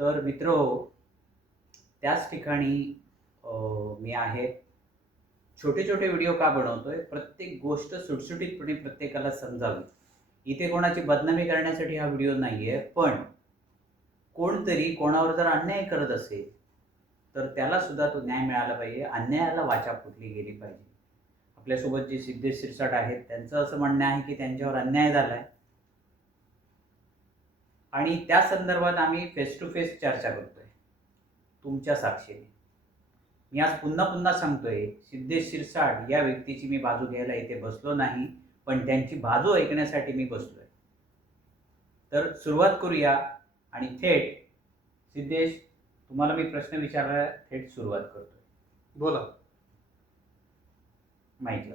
तर मित्र त्याच ठिकाणी मी आहे. छोटे छोटे व्हिडिओ का बनवतोय? प्रत्येक गोष्ट सुटसुटीतपणे प्रत्येकाला समजावी. इथे कोणाची बदनामी करण्यासाठी हा व्हिडिओ नाही आहे पण कोणतरी कोणावर जर अन्याय करत असेल तर त्याला सुद्धा तो न्याय मिळाला पाहिजे. अन्यायाला वाचा फुटली गेली पाहिजे. आपल्यासोबत जे सिद्धेश शिरसाट आहेत त्यांचं असं म्हणणं आहे की त्यांच्यावर अन्याय झाला आहे आणि त्या संदर्भात आम्ही फेस टू फेस चर्चा करतोय. तुमच्या साक्षीने. मी आज पुन्हा पुन्हा सांगतोय सिद्धेश शिरसाट या व्यक्तीची मी बाजू घ्यायला इथे बसलो नाही पण त्यांची बाजू ऐकण्यासाठी मी बसलोय. तर सुरुवात करूया आणि थेट सिद्धेश तुम्हाला मी प्रश्न विचारायला थेट सुरुवात करतोय. बोला. माहिती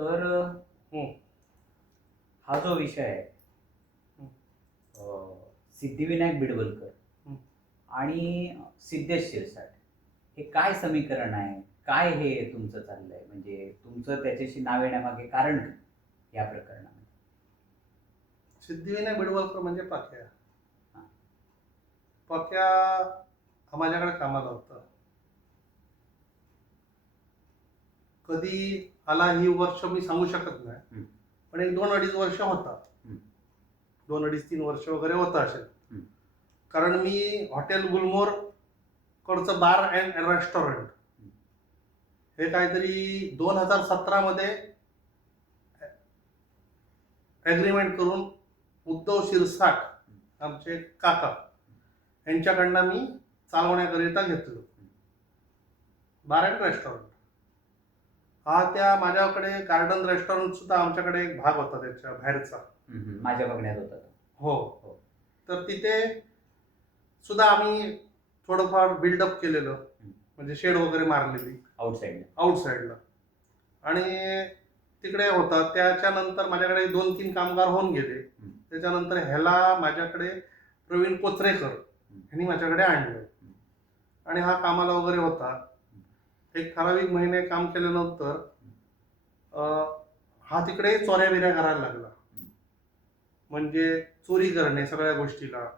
तर हं. जो विषय आहे हं. सिद्धिविनायक बिडवलकर. आणि सिद्धेश शिरसाट हे काय समीकरण आहे काय हे तुमचं चाललंय म्हणजे तुमचं त्याच्याशी नाव येण्यामागे कारण काय या प्रकरणामध्ये सिद्धिविनायक बिडवलकर म्हणजे पाक्या हा. पाक्या हा माझ्याकडे कामाला होता कधी आला ही वर्ष मी सांगू शकत नाही. पण एक दोन अडीच वर्ष होता. दोन अडीच तीन वर्ष वगैरे होता असेल. कारण मी हॉटेल गुलमोर कडचं बार अँड रेस्टॉरंट हे काहीतरी दोन हजार सतरामध्ये ॲग्रीमेंट करून उद्धव शिरसाट आमचे काका यांच्याकडनं मी चालवण्याकरिता घेतलं बार अँड रेस्टॉरंट हा त्या माझ्याकडे गार्डन रेस्टॉरंट सुद्धा आमच्याकडे एक भाग होता त्याच्या बाहेरचा. माझ्या बघण्यात होता. हो. हो. तर तिथे सुद्धा आम्ही थोडंफार बिल्डअप केलेलं. म्हणजे शेड वगैरे मारलेली. आउटसाईडला आउटसाईडला आणि तिकडे होता. त्याच्यानंतर माझ्याकडे दोन तीन कामगार होऊन गेले. त्याच्यानंतर ह्याला माझ्याकडे प्रवीण कोचरेकर ह्यांनी माझ्याकडे आणलं. आणि हा कामाला वगैरे होता. एक ठराविक महिने काम केल्यानंतर अं, हा तिकडे चोऱ्या बिऱ्या करायला लागला. म्हणजे चोरी करणे सगळ्या गोष्टीला.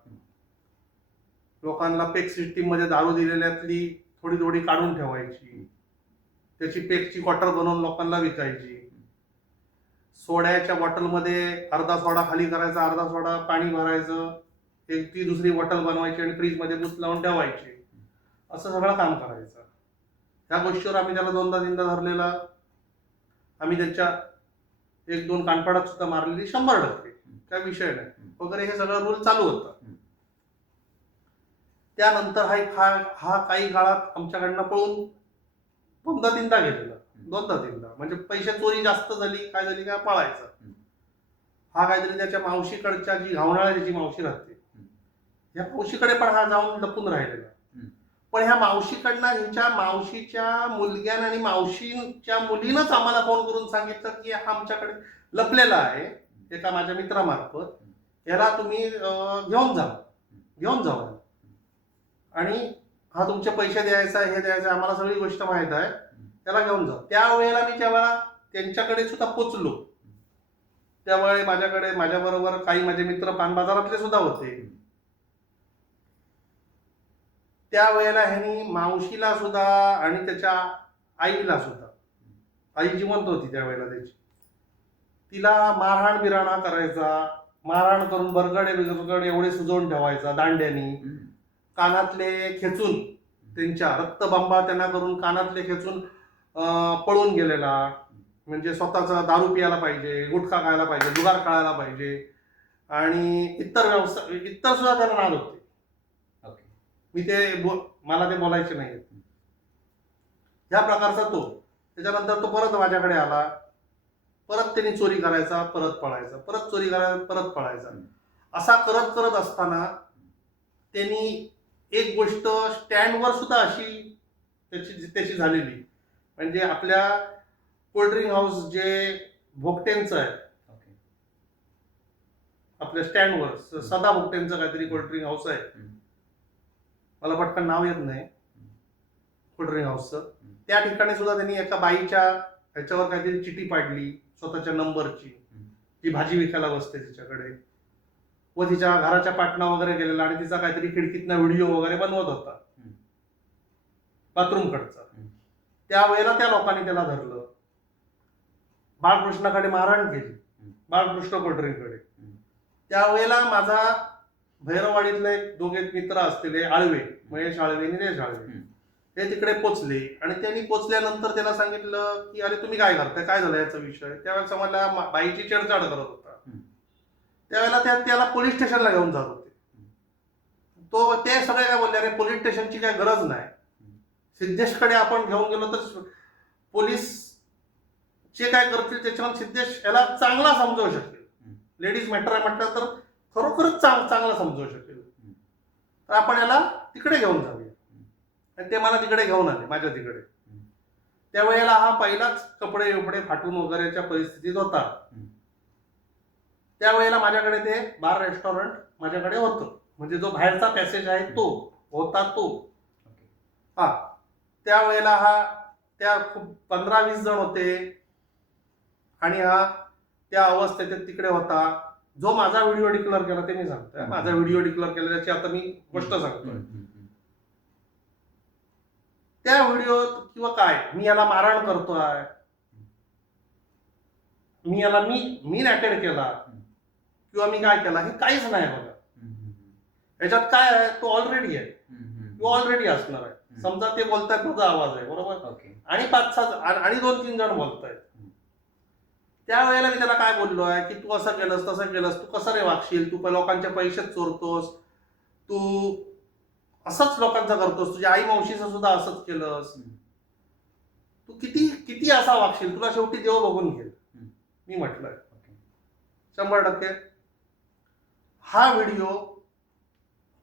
लोकांना पेक सिस्टीममध्ये दारू दिलेल्यातली थोडी थोडी काढून ठेवायची. त्याची पेकची क्वार्टर बनवून लोकांना विकायची. सोड्याच्या बॉटलमध्ये अर्धा सोडा खाली करायचा अर्धा सोडा पाणी भरायचं एक ती दुसरी बॉटल बनवायची आणि फ्रीजमध्ये बुच लावून ठेवायची. असं सगळं काम करायचं. ह्या गोष्टीवर आम्ही त्याला दोनदा तीनदा धरलेला. आम्ही त्यांच्या एक दोन कानपाडात सुद्धा मारलेली शंभर टक्के. काय विषय नाही. वगैरे हे सगळं रूल चालू होतं. त्यानंतर हा एक- हा हा काही काळात आमच्याकडनं पळून दोनदा तीनदा गेलेला. दोनदा तीनदा. म्हणजे पैसे चोरी जास्त झाली काय झाली काय पळायचं. हा काहीतरी त्याच्या मावशीकडच्या जी घावणाळ्या त्याची मावशी राहते. या मावशीकडे पण हा जाऊन लपून राहिलेला. पण ह्या मावशीकडनं ह्यांच्या मावशीच्या मुलग्यानं आणि मावशींच्या मुलीनंच आम्हाला फोन करून सांगितलं की हा आमच्याकडे लपलेला आहे एका माझ्या मित्रामार्फत. याला तुम्ही घेऊन जा. घेऊन जाऊ आणि हा तुमचे पैसे द्यायचा हे द्यायचं आम्हाला सगळी गोष्ट माहीत आहे. त्याला घेऊन जा. त्यावेळेला मी जेव्हा त्यांच्याकडे सुद्धा पोचलो. त्यावेळी माझ्याकडे माझ्याबरोबर काही माझे मित्र पान बाजारातले सुद्धा होते. त्यावेळेला ह्यांनी मावशीला सुद्धा आणि त्याच्या आईला सुद्धा आई जिवंत होती त्यावेळेला त्याची. तिला मारहाण बिराणा करायचा मारहाण करून बरगडे बिरगड एवढे सुजवून ठेवायचा दांड्यानी. कानातले खेचून त्यांच्या रक्तबंबा त्यांना करून कानातले खेचून पळून गेलेला. म्हणजे स्वतःचा दारू पियाला पाहिजे गुटखा खायला पाहिजे जुगार खायला पाहिजे. आणि इतर व्यवसाय इतर सुद्धा त्यांना नाद होते. मी ते बो मला ते बोलायचे नाही ह्या प्रकारचा तो. त्याच्यानंतर तो परत माझ्याकडे आला. परत त्यांनी चोरी करायचा परत पळायचा परत चोरी करायचा परत पळायचा. असा करत करत असताना त्यांनी एक गोष्ट स्टँडवर सुद्धा अशी त्याची त्याची झालेली. म्हणजे आपल्या कोल्ड्रिंक हाऊस जे भोगटेंचं आहे. आपल्या स्टँडवर सदा भोगटेंचं काहीतरी कोल्ड्रिंक हाऊस आहे. मला पटकन नाव येत नाही. कोल्ड्रिंक हाऊसचं त्या ठिकाणी सुद्धा त्यांनी एका बाईच्या ह्याच्यावर काहीतरी चिठी पाडली स्वतःच्या नंबरची. ती भाजी विकायला बसते तिच्याकडे. व तिच्या घराच्या पाटणा वगैरे गेलेला आणि तिचा काहीतरी खिडकीतनं व्हिडिओ वगैरे बनवत होता. हम्म. बाथरूम कडचा हम्म. त्यावेळेला त्या लोकांनी त्याला धरलं. बाळकृष्णाकडे मारहाण केली. बाळकृष्ण हम्म. त्यावेळेला माझा भैरवाडीतले दोघे मित्र असलेले आळवे महेश आळवे निलेश आळवे. हे तिकडे पोचले आणि त्यांनी पोचल्यानंतर त्याला सांगितलं की अरे तुम्ही काय करताय? काय झालं याचा विषय? त्यावेळेस आम्हाला मा- बाईची छेडछाड करत होता. त्यावेळेला त्या त्याला पोलीस स्टेशनला घेऊन जात होते. तो ते सगळे काय बोलले अरे पोलीस स्टेशनची काय गरज नाही. सिद्धेशकडे आपण घेऊन गेलो तर पोलीस जे काय करतील त्याच्यावर सिद्धेश याला चांगला समजवू शकेल. हम्म. लेडीज मॅटर आहे म्हटलं तर खरोखरच चांग चांगला समजू शकेल. तर आपण याला तिकडे घेऊन जाऊया. आणि ते मला तिकडे घेऊन आले माझ्या तिकडे. त्यावेळेला हा पहिलाच कपडे बिपडे फाटून वगैरेच्या परिस्थितीत होता. त्यावेळेला माझ्याकडे ते बार रेस्टॉरंट माझ्याकडे होतं. म्हणजे जो बाहेरचा पॅसेज आहे तो होता तो. हा. त्यावेळेला हा त्या खूप पंधरा वीस जण होते. आणि हा त्या अवस्थेत तिकडे होता. जो माझा व्हिडिओ डिक्लेअर केला ते मी सांगतोय माझा व्हिडिओ डिक्लेअर केला त्याची आता मी गोष्ट सांगतोय. त्या व्हिडिओत किंवा काय मी याला मारहाण करतोय. मी याला मी मी अटेंड केला. किंवा मी काय केला हे काहीच नाही बघा. याच्यात काय आहे तो ऑलरेडी आहे. तो ऑलरेडी असणार आहे. समजा ते बोलतायत माझा आवाज आहे बरोबर? ओके. आणि पाच सहा आणि- दोन तीन जण बोलतायत. त्यावेळेला मी त्याला काय बोललो आहे की तू असं केलंस तसं केलंस तू कसं रे वागशील? तू प- लोकांचे पैसे चोरतोस. तू असंच लोकांचं करतोस. तुझ्या आई मावशीचं सुद्धा असंच केलंस. तू किती किती असा वागशील? तुला शेवटी देव बघून घेईल. मी म्हटलंय. शंभर टक्के. हा व्हिडिओ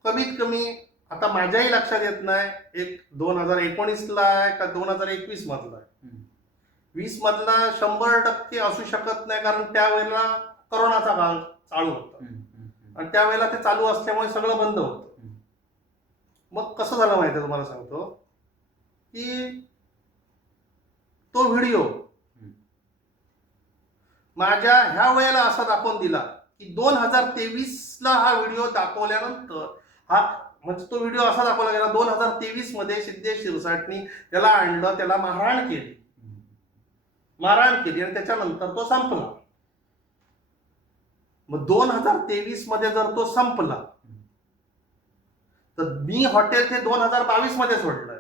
कमीत कमी आता माझ्याही लक्षात येत नाही एक दोन हजार एकोणीसला आहे का दोन हजार एकवीस मधला आहे. वीस मधला शंभर टक्के असू शकत नाही कारण त्यावेळेला करोनाचा काळ चालू होता. आणि त्यावेळेला ते चालू असल्यामुळे सगळं बंद होतं. मग कसं झालं माहिती आहे तुम्हाला सांगतो की तो व्हिडिओ माझ्या ह्या वेळेला असा दाखवून दिला की दोन हजार तेवीस ला हा व्हिडिओ दाखवल्यानंतर हा म्हणजे तो व्हिडिओ असा दाखवला गेला दोन हजार तेवीसमध्ये सिद्धेश शिरसाटनी त्याला आणलं त्याला मारहाण केली. मारहाण केली आणि त्याच्यानंतर तो संपला. मग दोन हजार तेवीसमध्ये जर तो संपला तर मी हॉटेल ते दोन हजार बावीसमध्ये सोडलंय.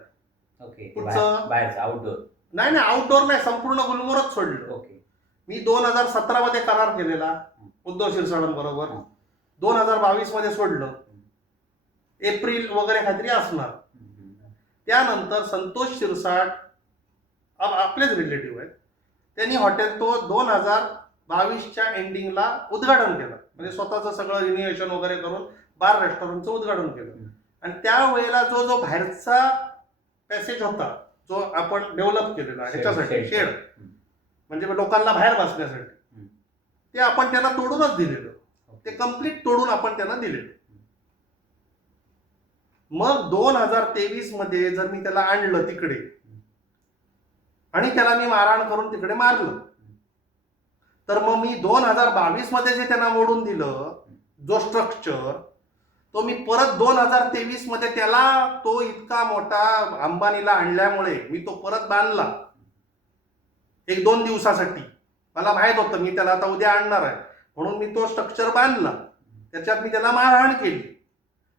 ओके ते पुढचं? बाहेर- बाहेरचं आउटडोर नाही नाही आउटडोर नाही संपूर्ण गुलमोरच सोडलं. ओके. मी दोन हजार सतरा मध्ये करार केलेला उद्धव शिरसाळांबरोबर हं. दोन हजार बावीसमध्ये सोडलं. एप्रिल वगैरे काहीतरी असणार. त्यानंतर संतोष शिरसाट आप- आपलेच रिलेटिव्ह आहेत. त्यांनी हॉटेल तो दोन हजार बावीसच्या एंडिंगला उद्घाटन केलं म्हणजे स्वतःचं सगळं रिन्युएशन वगैरे करून बार रेस्टॉरंटचं उद्घाटन केलं. आणि त्यावेळेला जो जो बाहेरचा पॅसेज होता जो आपण डेव्हलप केलेला ह्याच्यासाठी. शेड. म्हणजे लोकांना बाहेर बसण्यासाठी. ते आपण त्यांना तोडूनच दिलेलं ते. कंप्लीट तोडून आपण त्यांना दिलेलं मग दोन हजार तेवीसमध्ये जर मी त्याला आणलं तिकडे आणि त्याला मी मारहाण करून तिकडे मारलं. तर मग मी दोन हजार बावीसमध्ये जे त्यांना मोडून दिलं जो स्ट्रक्चर तो मी परत दोन हजार तेवीसमध्ये त्याला तो इतका मोठा अंबानीला आणल्यामुळे मी तो परत बांधला. एक दोन दिवसासाठी. मला माहीत होतं मी त्याला आता उद्या आणणार आहे. म्हणून मी तो स्ट्रक्चर बांधला. त्याच्यात मी त्याला मारहाण केली.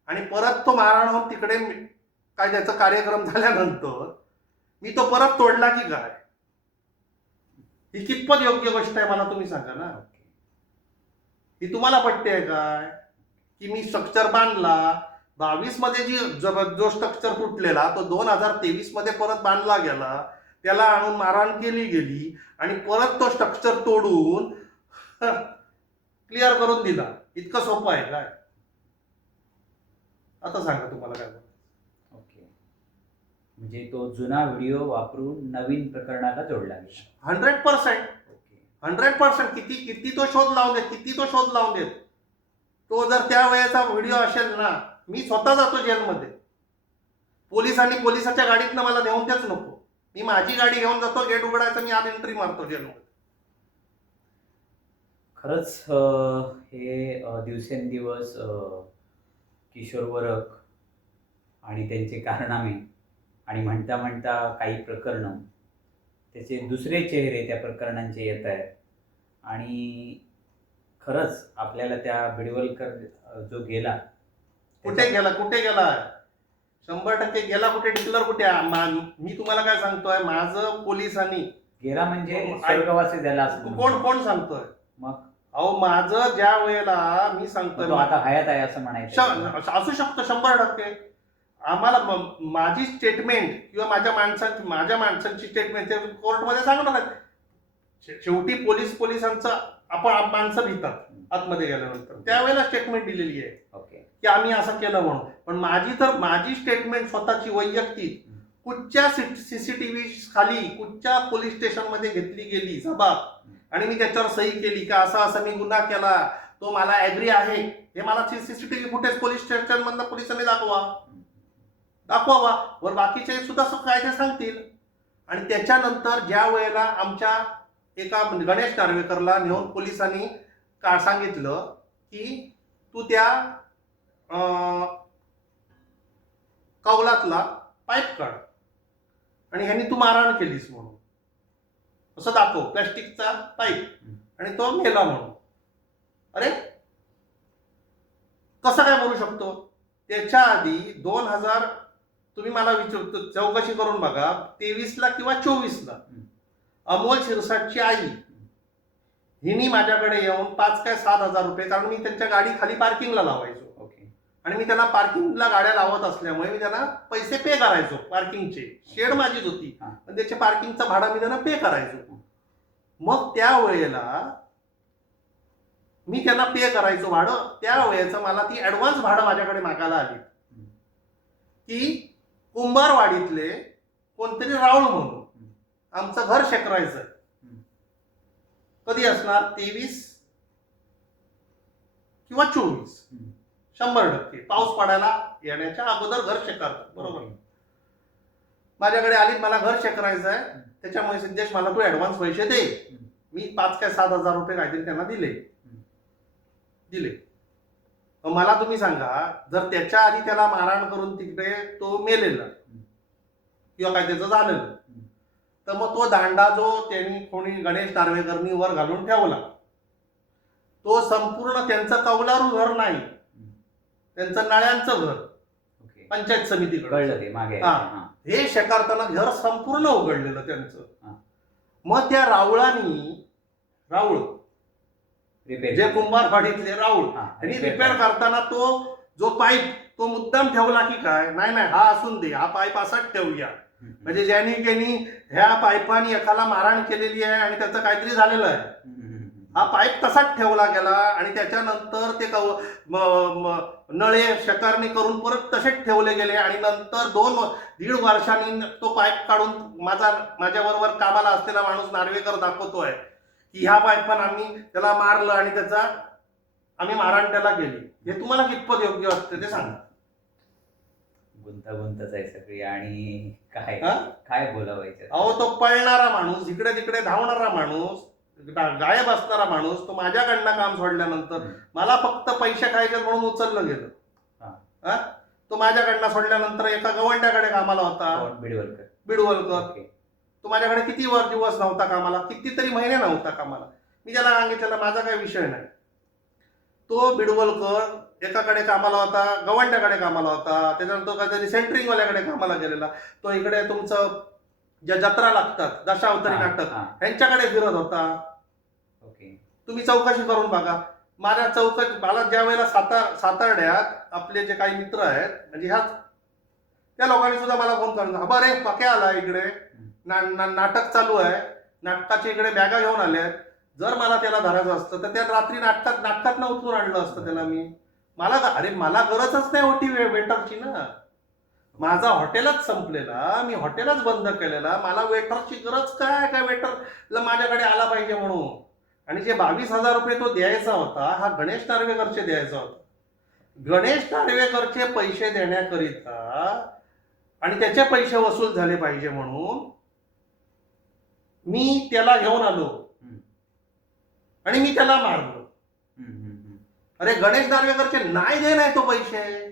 आणि परत तो मारहाण होऊन तिकडे मी- काय त्याचा कार्यक्रम झाल्यानंतर मी तो परत तोडला की काय? ही कितपत योग्य गोष्ट आहे मला तुम्ही सांगा ना. ही तुम्हाला पटते आहे काय? की मी स्ट्रक्चर बांधला बावीसमध्ये जी जब- जो स्ट्रक्चर तुटलेला तो दोन हजार तेवीसमध्ये परत बांधला गेला त्याला आणून मारहाण केली गेली आणि परत तो स्ट्रक्चर तोडून क्लिअर करून दिला. इतकं सोपं आहे काय? आता सांगा तुम्हाला काय म्हणजे तो जुना व्हिडिओ वापरून नवीन प्रकरणाला जोडला गेला. Hundred percent. Hundred percent. किती किती तो शोध लावून देत किती तो शोध लावून देत. तो जर त्या वेळेचा व्हिडिओ असेल ना मी स्वतः जातो जेलमध्ये. पोलिसांनी पोलिसाच्या गाडीतनं मला नेऊन त्याच नको. मी माझी गाडी घेऊन जातो गेट उघडायचं मी आत एंट्री मारतो जेलमध्ये. खरंच हे दिवसेंदिवस किशोर वरक आणि त्यांचे कारनामे आणि म्हणता म्हणता काही प्रकरणं त्याचे दुसरे चेहरे त्या प्रकरणांचे येत आहेत. आणि खरंच आपल्याला त्या बिडवलकर जो गेला कुठे गेला? कुठे गेला? शंभर टक्के गेला कुठे? डिक्लर कुठे? मा- मी तुम्हाला काय सांगतोय? माझं पोलिसांनी गेला म्हणजे हो, स्वर्गवासी झाला असं कोण म्हणतो. कोण सांगतोय? मग? अहो माझं ज्या वेळेला मी मग सांगतोय तो आता हयात आहे असं म्हणायचं. श- असू शकतो शंभर टक्के. आम्हाला माझी स्टेटमेंट किंवा माझ्या माणसांची माझ्या माणसांची स्टेटमेंट ते कोर्टमध्ये सांगणार शेवटी पोलीस पोलिसांचं आपण आप- माणसं भितात आतमध्ये गेल्यानंतर. त्यावेळेला स्टेटमेंट दिलेली आहे. ओके. की आम्ही असं केलं म्हणून. पण माझी तर माझी स्टेटमेंट स्वतःची वैयक्तिक. कुठच्या सीसीटीव्ही खाली कुठच्या पोलीस स्टेशनमध्ये घेतली गेली जबाब? आणि मी त्याच्यावर सही केली का? असा असा मी गुन्हा केला. तो मला ऍग्री आहे. हे मला सीसीटीव्ही फुटेज पोलीस स्टेशन मधनं पोलिसांनी दाखवा. दाखवावा. वर बाकीचे सुद्धा कायदे सांगतील. आणि त्याच्यानंतर ज्या वेळेला आमच्या एका म्हणजे गणेश नार्वेकरला नेऊन पोलिसांनी का सांगितलं की तू त्या अं, कौलातला पाईप काढ. आणि ह्यांनी तू मारहाण केलीस म्हणून. असं दाखव प्लॅस्टिकचा पाईप. आणि तो मेला म्हणून. अरे कसं काय बोलू शकतो? त्याच्या आधी दोन हजार तुम्ही मला विचार चौकशी करून बघा तेवीसला किंवा चोवीसला अमोल शिरसाटची आई हिनी माझ्याकडे येऊन पाच काय सात हजार रुपये कारण मी त्यांच्या गाडी खाली पार्किंगला लावायचो. ओके. आणि मी त्यांना पार्किंगला गाड्या लावत असल्यामुळे मी त्यांना पैसे पे करायचो पार्किंगचे. शेड माझीच होती. पण त्याचे पार्किंगचं भाडं मी त्यांना पे करायचो. मग त्या वेळेला मी त्यांना पे करायचो भाडं. त्या वेळेचं मला ती ऍडव्हान्स भाडं माझ्याकडे मागायला आली. की कुंभारवाडीतले कोणतरी राऊळ म्हणून आमचं घर शेकरायचं. कधी असणार? तेवीस किंवा चोवीस. शंभर टक्के. पाऊस पडायला येण्याच्या अगोदर घर शेकारतात. बरोबर? माझ्याकडे आली मला घर शेकरायचं आहे त्याच्यामुळे सिद्धेश मला तू ऍडव्हान्स पैसे दे. मी पाच काय सात हजार रुपये काहीतरी त्यांना दिले. दिले. मला तुम्ही सांगा जर त्याच्या आधी त्याला मारहाण करून तिकडे तो मेलेला किंवा काय त्याचं झालेलं तर मग तो दांडा जो त्यांनी कोणी गणेश नार्वेकरनी वर घालून ठेवला तो संपूर्ण त्यांचं कौलारू घर नाही. त्यांचं नळ्यांचं घर. पंचायत समितीकडे हा. शेकारताना घर संपूर्ण उघडलेलं त्यांचं. मग त्या राऊळानी राऊळ जे केलं. कुंभारवाडीतले राऊळ हा, आणि रिपेअर. करताना तो जो पाईप तो मुद्दाम ठेवला की काय नाही नाही हा असून दे हा पाईप असाच ठेवूया. म्हणजे ज्यांनी त्यांनी ह्या पाईपाने एकाला मारहाण केलेली आहे आणि त्याचं काहीतरी झालेलं आहे. हा पाईप तसाच ठेवला गेला आणि त्याच्यानंतर ते नळे शकारणी करून परत तसेच ठेवले गेले आणि नंतर दोन दीड वर्षांनी तो पाईप काढून माझा माझ्याबरोबर कामाला असलेला माणूस नार्वेकर दाखवतोय की ह्या पाईपानं आम्ही त्याला मारलं आणि त्याचा आम्ही मारहाण त्याला केली हे तुम्हाला कितपत योग्य वाटतं ते सांगा गुंतागुंतच आहे सगळी आणि काय हा? काय बोलावं याच्यात? अहो तो पळणारा माणूस इकडे तिकडे धावणारा माणूस गा- गायब असणारा माणूस तो माझ्याकडनं काम सोडल्यानंतर हम्म. मला फक्त पैसे खायचे म्हणून उचललं गेलं हा. हा? तो माझ्याकडनं सोडल्यानंतर एका गवंड्याकडे कामाला होता कोण बिडवलकर बिडवलकर ओके तो माझ्याकडे किती वर दिवस नव्हता कामाला कितीतरी महिने नव्हता कामाला. मी त्याला सांगितलेला माझा काही विषय नाही. तो बिडवलकर एकाकडे कामाला होता गवंड्याकडे कामाला होता. त्याच्यानंतर काहीतरी सेंटरिंगवाल्याकडे कामाला गेलेला. तो इकडे तुमचं ज्या जत्रा लागतात दशावतारी नाटक यांच्याकडे फिरत होता. ओके. तुम्ही चौकशी करून बघा. माझ्या चौकशी मला ज्या वेळेला सातार सातारड्यात आपले जे काही मित्र आहेत म्हणजे ह्याच त्या लोकांनी सुद्धा मला फोन करून हा बरे पक्या आला इकडे. ना, ना, नाटक चालू आहे. नाटकाच्या इकडे बॅगा घेऊन आल्यात आहेत. जर मला त्याला धरायचं असतं तर त्या रात्री नाटकात नाटकात ना उतरून आणलं असतं त्याला मी. मला अरे मला गरजच नाही होती वेटरची ना. माझा हॉटेलच संपलेला मी हॉटेलच बंद केलेला. मला वेटरची गरज काय काय वेटरला माझ्याकडे आला पाहिजे म्हणून. आणि जे बावीस हजार रुपये तो द्यायचा होता हा गणेश नार्वेकरचे द्यायचा होता. गणेश नार्वेकरचे पैसे देण्याकरिता आणि त्याचे पैसे वसूल झाले पाहिजे म्हणून मी त्याला घेऊन आलो. आणि मी त्याला मारलं. अरे गणेश नार्वेकरचे नाही दे नाही तो पैसे.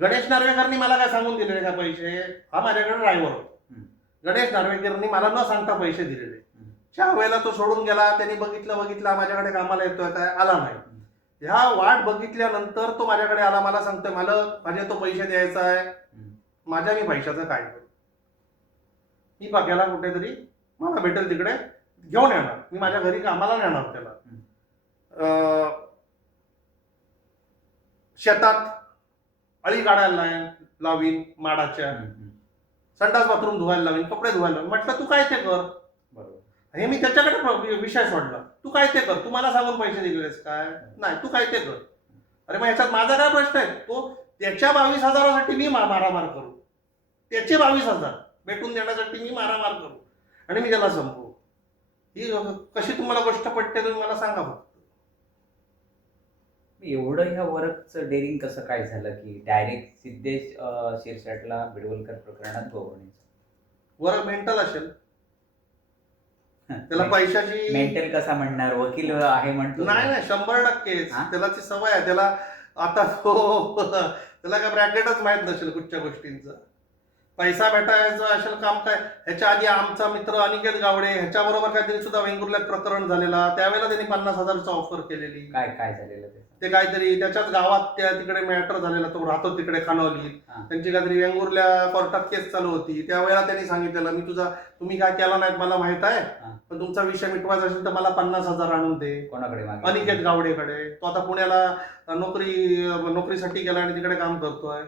गणेश नार्वेकरनी मला काय सांगून दिलेले का पैसे? हा माझ्याकडे ड्रायव्हर. गणेश नार्वेकरनी मला न सांगता पैसे दिलेले. चार वेळेला तो सोडून गेला त्यांनी बघितलं बघितलं माझ्याकडे कामाला येतोय काय आला नाही. ह्या वाट बघितल्यानंतर तो माझ्याकडे आला मला सांगतोय मला माझे तो पैसे द्यायचा आहे. माझ्या मी पैशाचं काय करू? मी पाक्याला कुठेतरी मला भेटेल तिकडे घेऊन येणार. मी माझ्या घरी कामाला नेणार त्याला. अं, शेतात अळी काढायला लावीन- लावीन माडाच्या. संडास बाथरूम धुवायला लावीन कपडे धुवायला लावीन. म्हटलं तू काय ते कर? बरोबर. हे मी त्याच्याकडे विषय सोडला. तू काय ते कर? तू मला सांगून पैसे दिलेस काय? नाही तू काय ते कर. अरे मग ह्याच्यात माझा काय प्रश्न आहे? तो त्याच्या बावीस हजारासाठी मा- मारामार करू. त्याचे बावीस हजार. भेटून देण्यासाठी मी मारामार करू आणि मी त्याला संपवू. ही कशी तुम्हाला गोष्ट पटते तुम्ही मला सांगा फक्त. एवढं ह्या वर्कचं डेअरिंग कसं काय झालं की डायरेक्ट सिद्धेश शिरसाटला बिडवलकर प्रकरणात गोवण्याचं वर मेंटल असेल. त्याला पैशाची मेंटल कसा म्हणणार? वकील आहे म्हणतो नाही नाही शंभर टक्के. हा? त्याला ती सवय आहे. त्याला आता तो त्याला काय ब्रॅकेटच माहीत नसेल कुठच्या गोष्टींचं. पैसा भेटायचं असेल काम काय? ह्याच्या आधी आमचा मित्र अनिकेत गावडे ह्याच्याबरोबर काहीतरी सुद्धा वेंगुर्ल्यात प्रकरण झालेला. त्यावेळेला त्यांनी पन्नास हजारचा ऑफर केलेली. काय काय झालेलं ते? काहीतरी त्याच्याच गावात त्या तिकडे मॅटर झालेला. तो राहतो तिकडे खानवली हा. त्यांची काहीतरी वेंगुर्ल्या कोर्टात केस चालू होती. त्यावेळेला त्यांनी सांगितलेलं मी तुझा तुम्ही काय केला नाहीत मला माहीत आहे? हा. पण तुमचा विषय मिटवायचा असेल तर मला पन्नास हजार आणून दे. कोणाकडे मागे? अनिकेत गावडेकडे. तो आता पुण्याला नोकरी नोकरीसाठी गेला आणि तिकडे काम करतोय.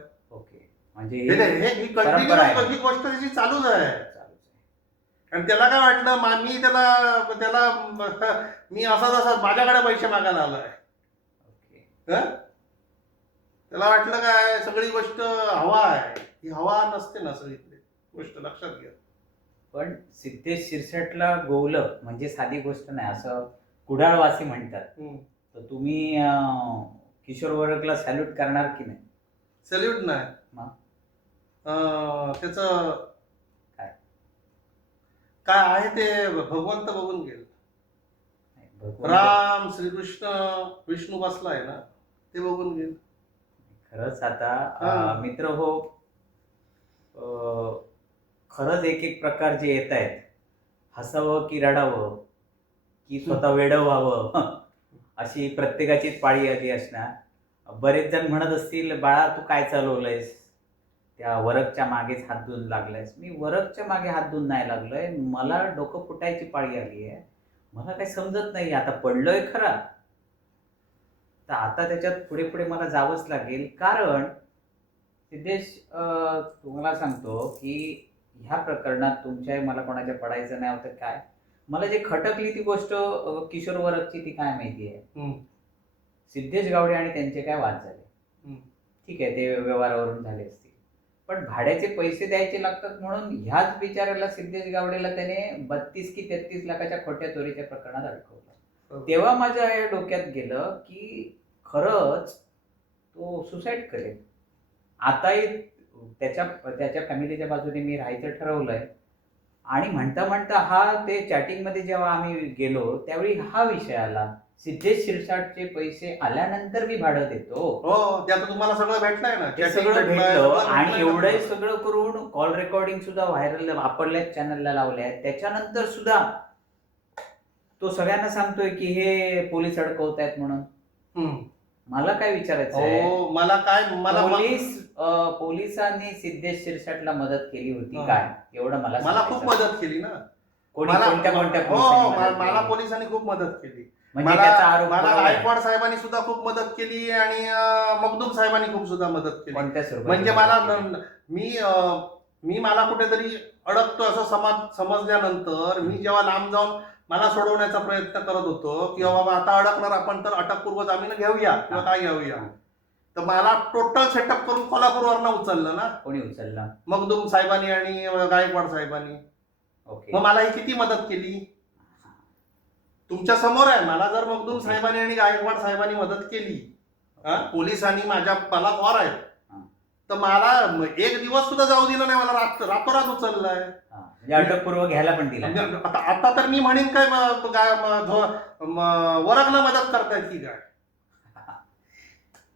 म्हणजे हे. कंटिन्यू ही गोष्ट त्याची चालूच आहे. आणि त्याला काय वाटलं मा- मी त्याला त्याला मी असा जसा माझ्याकडे पैसे मागायला आलोय? त्याला वाटलं काय सगळी गोष्ट हवा आहे ही हवा नसते ना सगळीकडे गोष्ट लक्षात घ्या पण सिद्धेश शिरसाटला गोवलं म्हणजे साधी गोष्ट नाही असं कुडाळवासी म्हणतात. तर तुम्ही किशोर वर्गला सॅल्यूट करणार की नाही सल्यूट नाही? त्याच काय? काय आहे ते भगवंत बघून गेल राम श्रीकृष्ण विष्णू बसला आहे ना ते बघून गेल खरंच आता मित्र हो खरंच एक एक प्रकार जे येत आहेत हसावं की रडावं की स्वतः वेडं व्हावं अशी प्रत्येकाचीच पाळी आली असणार. बरेच जण म्हणत असतील बाळा तू काय चालवलंयस? त्या वरकच्या मागेच हात धुवून लागलायस. मी वरकच्या मागे हात धुवून नाही लागलोय. मला डोकं फुटायची पाळी आली आहे. मला काही समजत नाही. आता पडलोय खरा. तर आता त्याच्यात पुढे पुढे मला जावंच लागेल. कारण सिद्धेश तुम्हाला सांगतो की ह्या प्रकरणात तुमच्या मला कोणाच्या पडायचं नाही होतं काय? मला जे खटकली ती गोष्ट किशोर वरकची ती काय माहिती आहे. सिद्धेश गावडे आणि त्यांचे काय वाद झाले. ठीक आहे ते व्यवहारावरून झाले पण भाड्याचे पैसे द्यायचे लागतात म्हणून ह्याच बिचाराला सिद्धेश गावडेला त्याने बत्तीस की तेहतीस लाखाच्या खोट्या चोरीच्या प्रकरणात अडकवलं. तेव्हा माझ्या हे डोक्यात गेलं की खरंच तो सुसाईड करेल. आताही त्याच्या त्याच्या फॅमिलीच्या बाजूने मी राहायचं ठरवलंय. आणि म्हणता म्हणता हा ते चॅटिंगमध्ये जेव्हा आम्ही गेलो त्यावेळी हा विषय आला. सिद्धेश शिरसाटचे पैसे आल्यानंतर मी भाडं देतो हो ते आता तुम्हाला सगळं भेटलंय ना ते सगळं भेटलंय, भेटलं सगळं आणि भेटलंय. एवढं सगळं करून कॉल रेकॉर्डिंग सुद्धा व्हायरल वापरल्याच चॅनलला लावल्या आहेत त्याच्यानंतर सुद्धा तो सगळ्यांना सांगतोय की हे पोलीस अडकवत आहेत म्हणून हम्म. मला काय विचारायचं आहे हो मला काय मला पोलीस अं, पोलिसांनी सिद्धेश शिरसाटला मदत केली होती हा. काय एवढं मला मला खूप सांगायचं. मदत केली ना कोणी कोणत्या कोणत्या हो पोलिसांनी मला मदत मला केली? पोलिसांनी खूप मदत केली म्हणजे त्याचा मला आरोप मला बरोबर आहे. गायकवाड साहेबांनी सुद्धा खूप मदत केली आणि अं, मखदूम साहेबांनी खूप सुद्धा मदत केली. कोणत्या म्हणजे मला? न- मी अं, मी मला कुठेतरी अडकतो असं समज समजल्यानंतर मी जेव्हा लांब जाऊन मला सोडवण्याचा प्रयत्न करत होतो की बाबा आता अडकणार आपण तर अटकपूर्व जामीन घेऊया किंवा काय घेऊया. तर मला टोटल सेटअप करून कोल्हापूरवरनं उचललं ना. कोणी उचलला? मखदूम साहेबांनी आणि अं, गायकवाड साहेबांनी. ओके. मग मला ही किती मदत केली? तुमच्यासमोर आहे. मला जर मखदूम साहेबांनी आणि गायकवाड साहेबांनी मदत केली पोलिसांनी माझ्या मला कॉर आहेत हा. तर मला एक दिवस सुद्धा जाऊ दिलं नाही. मला रात रातोरात उचललाय. म्हणजे अटकपूर्व घ्यायला पण दिला. म्हणजे आता आता तर मी म्हणेन काय वरगला मदत करतायत की काय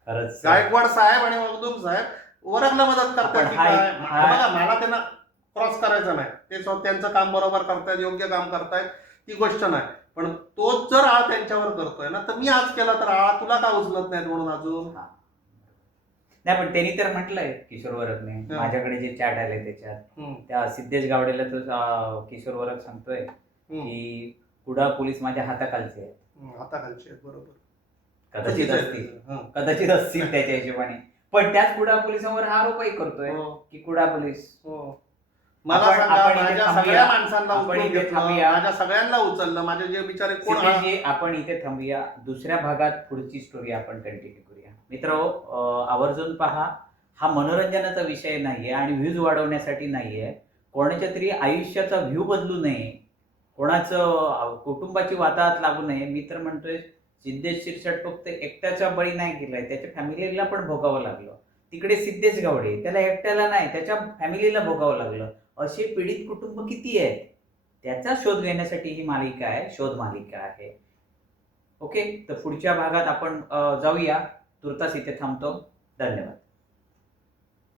खरंच गायकवाड साहेब आणि मखदूम साहेब वरगला मदत करतायत की काय बघा मला त्यांना क्रॉस करायचं नाही. ते त्यांचं काम बरोबर करतायत योग्य काम करतायत ती गोष्ट नाही. पण तोच जर आळ त्यांच्यावर करतोय ना तर मी आज केला तर आळा तुला का उचलत नाहीत म्हणून अजून? नाही पण त्यांनी तर म्हटलंय किशोर वरकने. माझ्याकडे जे चॅट आले त्याच्यात त्या सिद्धेश गावडेला तो किशोर वरक सांगतोय की कुडा पोलीस माझ्या हाताखालचे आहेत. हाताखालचे आहेत बरोबर. कदाचित असतील. कदाचित असतील त्याच्या हिशोबाने. पण त्याच कुडा पोलिसांवर हा आरोपही करतोय हो, की कुडा पोलीस. हो. मला आपण- सांगा आपण इथे माझ्या थांबूया. सगळ्या माणसांना आपण उचलून इथे घेतलं थांबूया. माझ्या सगळ्यांना उचललं माझे जे बिचारे कोण आपण इथे थांबूया. दुसऱ्या भागात पुढची स्टोरी आपण कंटिन्यू करूया. मित्र आवर्जून पहा. हा मनोरंजनाचा विषय नाहीये आणि व्ह्यूज वाढवण्यासाठी नाहीये. कोणाच्या तरी आयुष्याचा व्ह्यू बदलू नये. कोणाचं अं, कुटुंबाची वादात लागू नये. मी तर म्हणतोय सिद्धेश शिरसाट फक्त एकट्याचा बळी नाही गेलाय. त्याच्या फॅमिलीला पण भोगावं लागलं. तिकडे सिद्धेश गावडे. त्याला एकट्याला नाही त्याच्या फॅमिलीला भोगावं लागलं. असे पीडित कुटुंब किती आहेत? त्याचा शोध घेण्यासाठी ही मालिका आहे शोध मालिका आहे. ओके तर पुढच्या भागात आपण जाऊया. तुर्तास इथे थांबतो. धन्यवाद.